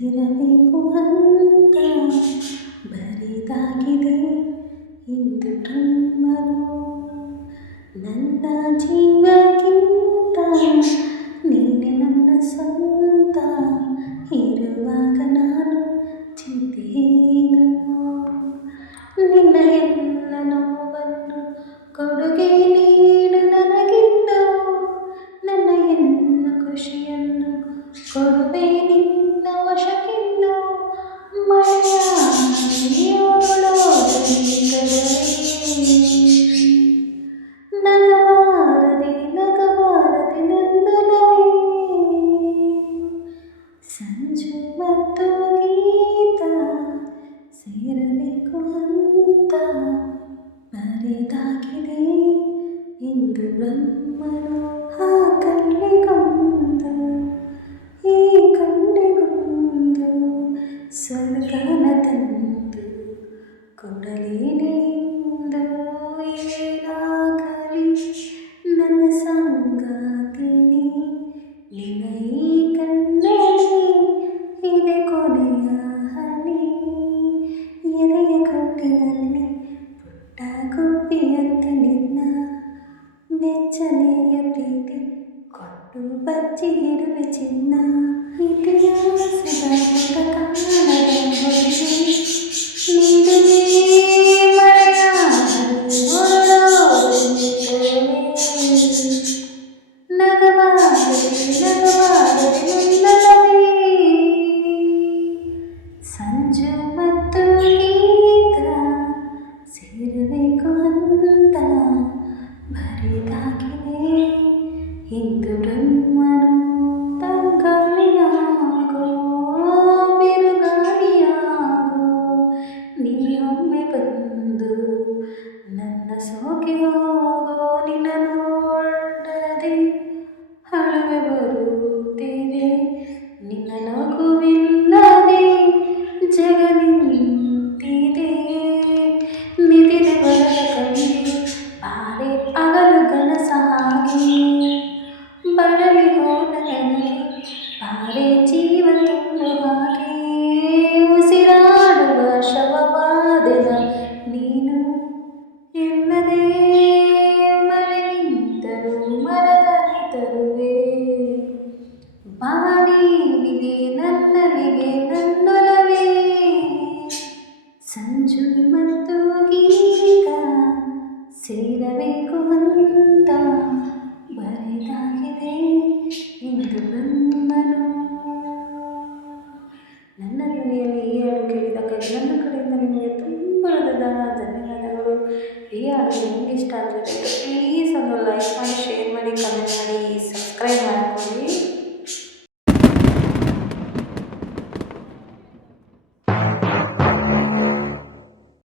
ಸೇರಬೇಕು ಅಂತ ಬರಿದಾಗಿದೆ ಇಂದು ಬ್ರಹ್ಮನು. ನನ್ನ ಜೀವಕ್ಕಿಂತ ನೀನೆ ನನ್ನ ಸ್ವಂತ, ಇರುವಾಗ ನಾನು ಚಿಂತೆಯೇನು. ನಿನ್ನ ಎಲ್ಲ ನೋವನ್ನು ಕೊಡುಗೆ ನೀಡು ನನಗಿನ್ನು, ನನ್ನ ಎಲ್ಲ ಖುಷಿಯನ್ನು ಕೊಡುವೆ ನಿನ್ನ ವಶಕ್ಕಿನ್ನು. ನಗಬಾರದೆ ನಗಬಾರದೆ ನನ್ನೊಲವೇ, ಸಂಜು ಮತ್ತು ಗೀತ ಸೇರಬೇಕು ಅಂತ ಬರೆದಾಗಿದೆ ಇಂದು ಬ್ರಹ್ಮನು. ಆ ಕಣ್ಣಿಗೊಂದು ಈ ಕಣ್ಣಿಗೊಂದು ಸ್ವರ್ಗನ ತಂದು ಕೊಡಲೇನೆ ಎಂದು. ಏನಾಗಲಿ ನನ್ನ ಸಂಗಾತಿನಿ, ನಿನ್ನ ಈ ಕಣ್ಣಲ್ಲಿ ಇದೆ ಕೊನೆಯ ಹನಿ. ಎದೆಯ ಕೊಟ್ಟಿನಲ್ಲಿ ಪುಟ್ಟ ಗುಬ್ಬಿಯಂತೆ ನಿನ್ನ ಬೆಚ್ಚನೆಯ ಪ್ರೀತಿ ಕೊಟ್ಟು ಬಚ್ಚಿ ಇಡುವೆ ಚಿನ್ನ. ಇತಿಹಾಸದ ಪುಟ ಕಾಣದ ಹೊರಗೆ ನಿಂದುವೆ ಮರೆಯಾಗಲಿ ಹೊರಡೋದೆ. ನಗಬಾರದೆ ನಗಬಾರದೆ ನನ್ನೊಲವೇ, ಸಂಜು ಮತ್ತು ಗೀತ ಸೇರಬೇಕು ಅಂತ ಬರೆದಾಗಿದೆ ಇಂದು ಬ್ರಹ್ಮನು. ತಂಗಾಳಿಯಾಗೋ ಬಿರುಗಾಳಿಯಾಗೋ ನೀಯೊಮ್ಮೆ ಬಂದು ನನ್ನ ಸೋಕಿ ಹೋಗೋ. ನಿನ್ನ ನೋಡದೆ ಅಳುವೆ ಬರುತ್ತಿದೆ, ನಿನ್ನ ನಗುವಿಲ್ಲದೆ ಜಗ ನಿಂತಿದೆ. ನಿಧಿದೆ ಬರಲ ಕಣ್ಣಿಗೆ ಬಾರೆ ಅಗಲು ಗನಸ ಹಾಗೆ, ಬರಲಿ ಹೋದ ನನಗೆ ಬಾರೆ ಜೀವ ತುಂಬು ಹಾಗೆ. ಉಸಿರಾಡುವ ಶವವಾದೆನ ನೀನು ಎನ್ನದೇ, ಮಳೆ ನಿಂತರೂ ಮರದಲ್ಲಿ ತರುವೆ ಬಾನಿಗೆ ನನ್ನನಿಗೆ ನನ್ನೊಲವೇ. ಸಂಜು ಮತ್ತು ಗೀತ ಸೇರಬೇಕು ಅಂತ ಬರೆದಾಗಿದೆ ಇಂದು ಬ್ರಹ್ಮನು. ನನ್ನ ಧ್ವನಿಯಲ್ಲಿ ಈ ಹಾಡು ಕೇಳಿದ್ದಕ್ಕಾಗಿ ನನ್ನ ಕಡೆಯಿಂದ ನಿಮಗೆ ತುಂಬ ಧನ್ಯವಾದಗಳು. ಈ ಹಾಡು ನಿಮಗೆ ಇಷ್ಟ ಆದರೆ ಪ್ಲೀಸ್ ಒಂದು ಲೈಕ್ ಮಾಡಿ, ಶೇರ್ ಮಾಡಿ, ಕಮೆಂಟ್ ಮಾಡಿ, ಸಬ್ಸ್ಕ್ರೈಬ್ ಮಾಡಿ.